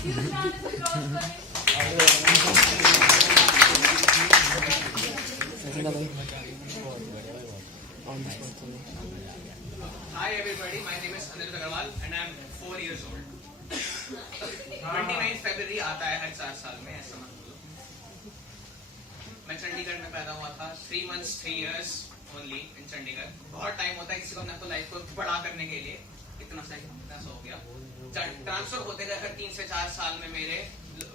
Hi everybody, my name is Anil Agarwal and I am 4 years old. 29 February आता है हर 4 साल में, ऐसा मत बोलो। मैं चंडीगढ़ में पैदा हुआ था, 3 months 3 years only in Chandigarh. बहुत टाइम होता है किसी को अपना तो लाइफ को बड़ा करने के लिए, इतना सा हो गया। ट्रांसफर होते गए हर 3 से 4 साल में मेरे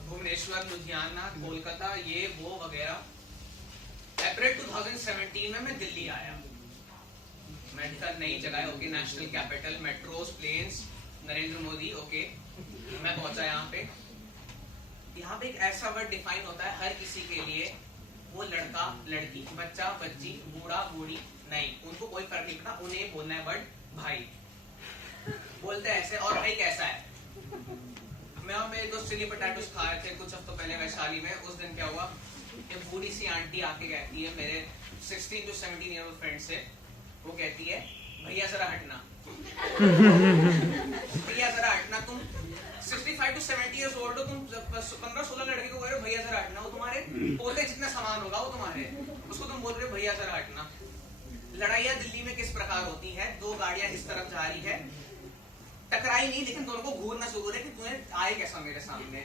भुवनेश्वर, लुधियाना, कोलकाता, ये वो वगैरह। अप्रैल 2017 में मैं दिल्ली आया। मेडिकल नई जगह, okay, national capital, metros, plains, Narendra Modi, okay. मैं पहुंचा यहाँ पे एक ऐसा वर्ड डिफाइन होता है हर किसी के लिए, वो लड़का, लड़की, बच्चा, बच्ची, बूढ़ा, बूढ़ी, नहीं, उनको कोई फर्क नहीं पड़ता, उन्हें बोलना है वर्ड भाई। बोलते हैं ऐसे। और भाई कैसा है? मैं और मेरे दोस्त चिली पटाटोस खा रहे थे कुछ हफ्तों पहले वैशाली में। उस दिन क्या हुआ, एक बूढ़ी सी आंटी आके कहती है मेरे 16 to 17 ईयर ओल्ड फ्रेंड से, वो कहती है भैया जरा हटना। भैया जरा हटना, तुम 65 to 70 ईयर्स ओल्ड हो, तुम 15-16 लड़के को कह रहे हो भैया जरा हटना, वो तुम्हारे पोते जितना सामान होगा वो तुम्हारे, उसको तुम बोल रहे हो भैया जरा हटना। लड़ाइयाँ दिल्ली में किस प्रकार होती है, 2 गाड़ियां इस तरफ जा रही है, टकराई नहीं लेकिन दोनों को घूरना शुरू हो रहा है कि तुम्हें आए कैसा मेरे सामने।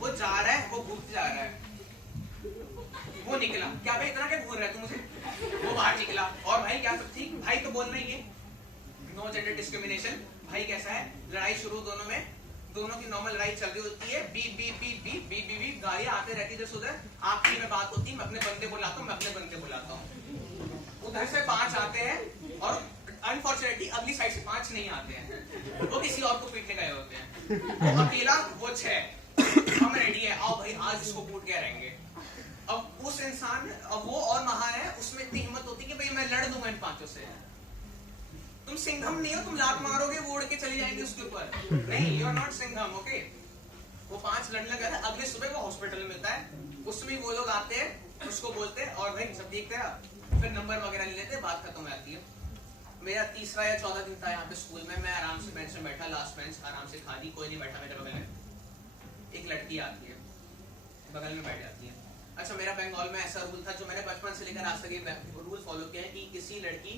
वो जा रहा है, वो घूरते जा रहा है, वो निकला, क्या भाई इतना क्या घूर रहा है तू मुझे? वो बाहर निकला, और भाई क्या सब ठीक? भाई तो बोलना ही है, नो जेंडर डिस्क्रिमिनेशन। भाई कैसा है? लड़ाई शुरू दोनों में, दोनों की नॉर्मल लड़ाई चल रही होती है, beep beep beep beep beep beep beep, गाड़ियां आते रहती है इधर उधर। आखिरी में बात होती है, मैं अपने बंदे बुलाता हूँ, मैं अपने बंदे बुलाता हूँ। उधर से 5 आते हैं और अनफॉर्चुनेटली अगली साइड से 5 नहीं आते हैं, वो किसी और को पीटने गए होते हैं। वो अकेला, वो 6, हम रेडी है, आओ भाई आज इसको कूट के रहेंगे। अब उस इंसान, अब वो और महान है, उसमें इतनी हिम्मत होती कि भाई मैं लड़ दूंगा इन 5 से। तुम सिंघम नहीं हो, तुम लात मारोगे वो उड़ के चली जाएंगे उसके ऊपर, नहीं, you are not Singham, okay. वो 5 लड़ने लगा था, अगले सुबह वो हॉस्पिटल में मिलता है, उसमें वो लोग आते हैं, उसको बोलते हैं और भाई सब ठीक है, फिर नंबर वगैरह ले लेते, बात खत्म हो जाती है। मेरा 3रा या 14 दिन था यहाँ पे स्कूल में, मैं आराम से बेंच में बैठा, लास्ट बेंच, आराम से खाली, कोई नहीं बैठा मेरे बगल में। एक लड़की आती है, बगल में बैठ जाती है। अच्छा, मेरा बंगाल में ऐसा रूल था जो मैंने बचपन से लेकर आज तक ये रूल फॉलो किया है कि किसी लड़की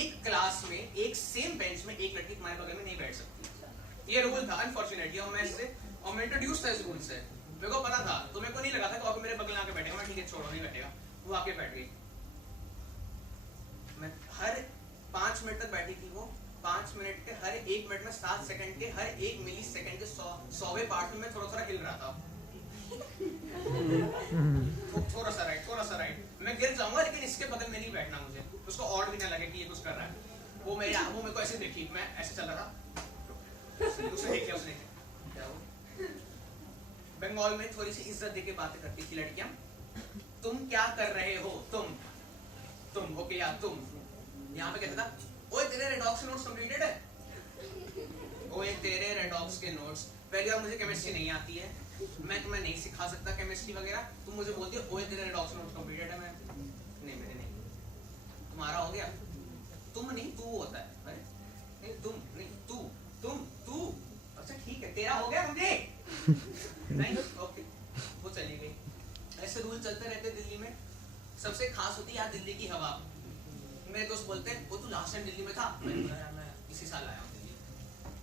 एक क्लास में, एक सेम बेंच में एक लड़की तुम्हारे बगल में नहीं बैठ सकती। ये रूल था अनफॉर्चुनेटली, और मैं इंट्रोड्यूस था इस रूल से। मेरे को पता था, तो मेरे को नहीं लगा था कि मेरे बगल में आके बैठेगा, मैं ठीक है छोड़ो नहीं बैठेगा, वो आके बैठ गई। मैं हर 5 मिनट तक बैठी थी वो, 5 मिनट के हर 1 मिनट में 7 सेकंड के हर 1 मिली सेकंड के 100वें पार्ट में थोड़ा थोड़ा हिल रहा था। थोड़ा सा राइट, मैं गिर जाऊंगा लेकिन इसके बगल में नहीं बैठना, मुझे उसको और भी ना लगे कि ये कुछ कर रहा है। वो मेरे को ऐसे देखी, मैं ऐसे चल रहा था, उसे देख लिया उसने, क्या वो बंगाल में थोड़ी सी इज्जत देके बातें करती थी लड़कियां। तुम क्या कर रहे हो? तुम ओके यार तुम। यहाँ पे कहता था ओए तेरे रेडॉक्स के नोट्स कंप्लीटेड है, ओए तेरे रेडॉक्स के नोट्स। पहली बार मुझे केमिस्ट्री नहीं आती है, मैं तुम्हें नहीं सिखा सकता केमिस्ट्री वगैरह, तुम मुझे बोलती हो ओए तेरे रेडॉक्स नोट्स कंप्लीटेड है। मैं नहीं, मेरे नहीं, तुम्हारा हो गया, तुम नहीं तू होता है, अरे नहीं तुम नहीं तू, तू अच्छा ठीक है तेरा हो गया मुझे नहीं, ओके। वो चली गई। ऐसे रूल चलते रहते दिल्ली में। सबसे खास होती है यार दिल्ली की हवा। मेरे दोस्त बोलते हैं वो तू लास्ट टाइम दिल्ली में था? मैं इसी साल आया हूँ दिल्ली।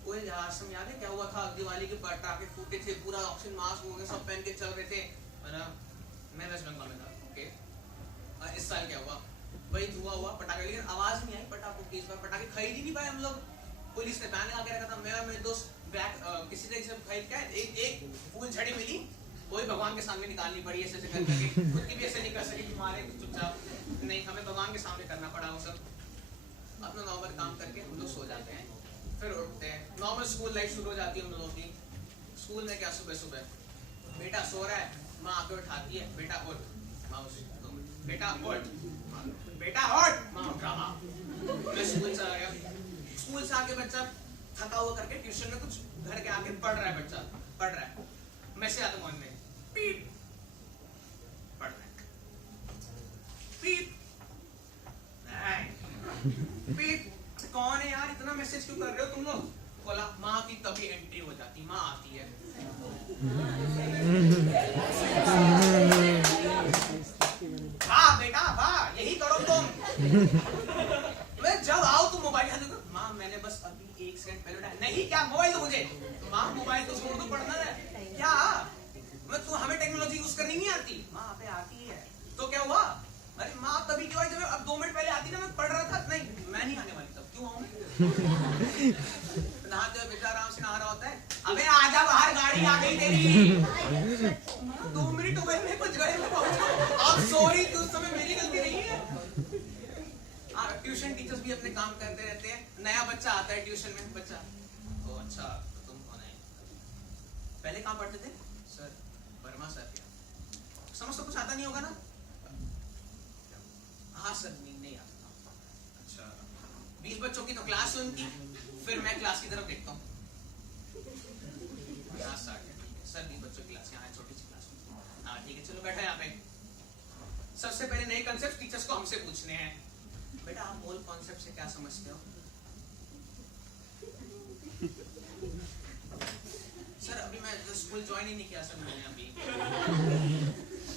वो यार सब याद है क्या हुआ था? दिवाली के पटाखे फूटे थे, पूरा ऑक्सीजन मास्क हो गए, सब पहन के चल रहे थे। मैं वेस्ट बंगाल में था, ओके। इस साल क्या हुआ, वही धुआं हुआ पटाखे, लेकिन आवाज नहीं आई पटाखों की। इस बार पटाखे खरीद ही नहीं पाए हम लोग, पुलिस ने बैन लगा के रखा था। मेरे दोस्त बैग किसी तरह से खरीद के एक फूल झड़ी मिली, वही भगवान के सामने निकालनी पड़ी ऐसे करके, खुद की भी ऐसे नहीं कर सके तुम्हारे चुपचाप, नहीं हमें भगवान के सामने करना पड़ा वो सब। अपना नॉर्मल काम करके हम लोग सो जाते हैं, फिर उठते हैं, नॉर्मल स्कूल लाइफ शुरू हो जाती है हम लोगों की। स्कूल में क्या सुबह सुबह बेटा सो रहा है, माँ आके उठाती है, बेटा उठ, माँ बेटा उठ, बेटा उठ, माँ उठ रहा। मैं स्कूल से आ गया, स्कूल से आके बच्चा थका हुआ करके ट्यूशन में कुछ घर के आके पढ़ रहा है, बच्चा पढ़ रहा है, मैं से आता मोहन में पीप पढ़ रहा है, पीप पीप कौन है यार, इतना मैसेज क्यों कर रहे हो तुम लोग? बोला माँ की तभी एंट्री हो जाती, माँ आती है, वाह बेटा वाह, यही करो तुम। मैं जब आओ तुम मोबाइल हाथ में, माँ मैंने बस अभी 1 सेकंड पहले उठाया, नहीं क्या मोबाइल दो मुझे। माँ मोबाइल तो छोड़ दो, पढ़ना है क्या। मैं तू हमें टेक्नोलॉजी यूज करनी नहीं आती। माँ पे आती है तो क्या हुआ। अरे माँ तभी क्यों आई जब अब 2 मिनट पहले आती ना, मैं पढ़ रहा था। नहीं मैं नहीं आने वाली तब, क्यों आऊं मैं। नहाते हुए बेटा आराम से नहा रहा होता है, अबे आजा बाहर, गाड़ी आ गई तेरी। 2 मिनट हो गए, मैं कुछ गए मैं पहुंचा। आप सॉरी, उस समय मेरी गलती नहीं है। ट्यूशन टीचर्स भी अपने काम करते रहते हैं। नया बच्चा आता है ट्यूशन में, बच्चा तो अच्छा तुम कौन है, पहले कहाँ पढ़ते थे सर, वर्मा सर क्या, समझ तो कुछ आता नहीं होगा ना। हाँ सर नहीं आता। अच्छा 20 बच्चों की तो क्लास है उनकी, फिर मैं क्लास की तरफ देखता हूँ। सर 20 बच्चों की क्लास, यहाँ छोटी सी क्लास। हाँ ठीक है चलो बैठा यहाँ पे। सबसे पहले नए कॉन्सेप्ट टीचर्स को हमसे पूछने हैं। बेटा आप मोल कॉन्सेप्ट से क्या समझते हो। सर अभी मैं स्कूल ज्वाइन ही नहीं किया सर, मैंने अभी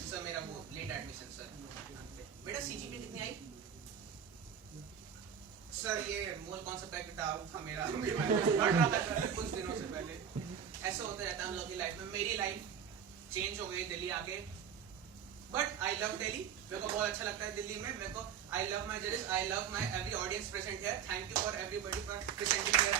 सर मेरा वो लेट एडमिशन सर। बेटा सीजीपीए कितनी आई। सर ये मोल कॉन्सेप्ट का किताब था मेरा, मैं पढ़ रहा था कुछ दिनों से पहले। ऐसा होता रहता है हम लोग की लाइफ में। मेरी लाइफ चेंज हो गई दिल्ली आके, बट आई लव दिल्ली। मेरे को बहुत अच्छा लगता है दिल्ली में। मेरे को आई लव माई जजेस, I love my every audience present here. Thank you for everybody for presenting here.